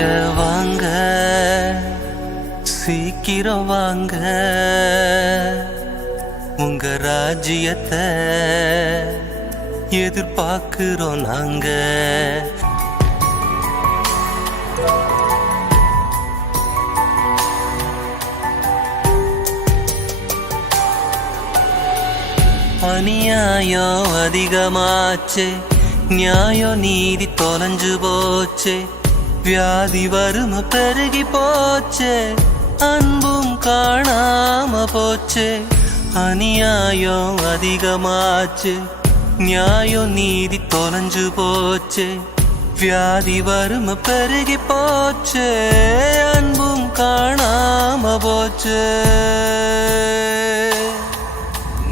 வாங்க வாங்க சீக்கிரம் வாங்க, உங்க ராஜ்யத்தை எதிர்பார்க்கிறோம் நாங்க. அநியாயம் அதிகமாச்சே, நியாயம் நீதி தொலைஞ்சு போச்சே, வியாதி வறுமை பெருகி போச்சே, அன்பும் காணாம போச்சே. அநியாயம் அதிகமாச்சே, நியாயம் நீதி தொலைஞ்சு போச்சே, வியாதி வறுமை பெருகி போச்சே, அன்பும் காணாம போச்சே.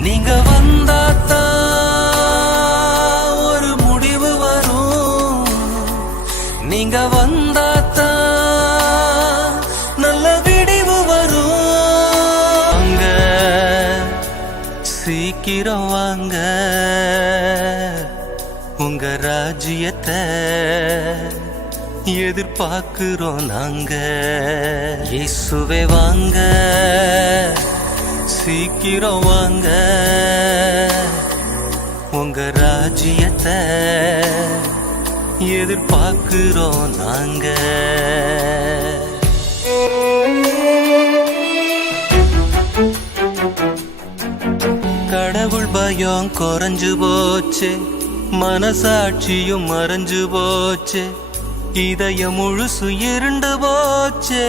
நீங்க வந்தாத்தான் ஒரு முடிவு வரும், நீங்க வந்தாத்தான் நல்ல விடிவு வரும். வாங்க சீக்கிரம் வாங்க, உங்க ராஜ்யத்தை எதிர்பார்க்கிறோம் நாங்க. இயேசுவே வாங்க சீக்கிரம் வாங்க, உங்க ராஜ்யத்தை எதிர்பார்க்கிறோம் நாங்க. கடவுள் பயம் குறைஞ்சு போச்சு, மனசாட்சியும் மறைஞ்சு போச்சு, இதயம் முழுசு இருண்டு போச்சு,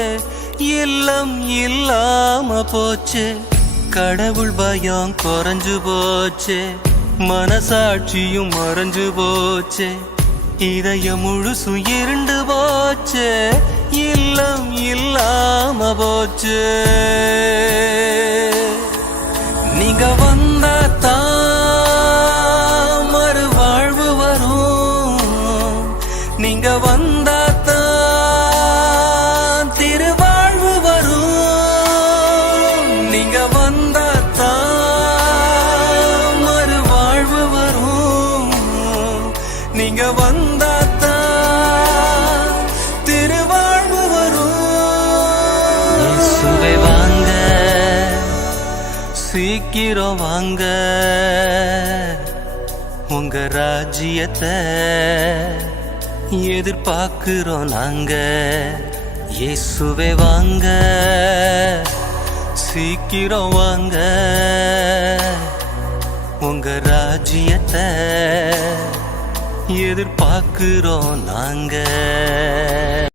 இல்லம் இல்லாம போச்சு. கடவுள் பயம் குறைஞ்சு போச்சு, மனசாட்சியும் மறைஞ்சு போச்சு, இதயம் முழுசு இருண்டு போச்சு, இல்லம் இல்லாம போச்சு. நீங்க வந்தாத்தான் மறு வாழ்வு வரும், நீங்க வந்தாத்தான் திருவாழ்வு வரும், நீங்க வந்தாத்தான் மறு வாழ்வு வரும், நீங்க வந்தாத்தான் திருவாழ்வு வரும். இயேசுவே வாங்க சீக்கிரம் வாங்க, உங்க ராஜ்யத்தை எதிர்பார்க்கிறோம் நாங்க. இயேசுவே வாங்க சீக்கிரம் வாங்க, உங்க ராஜ்யத்தை எதிர்பார்க்கிறோம் நாங்க.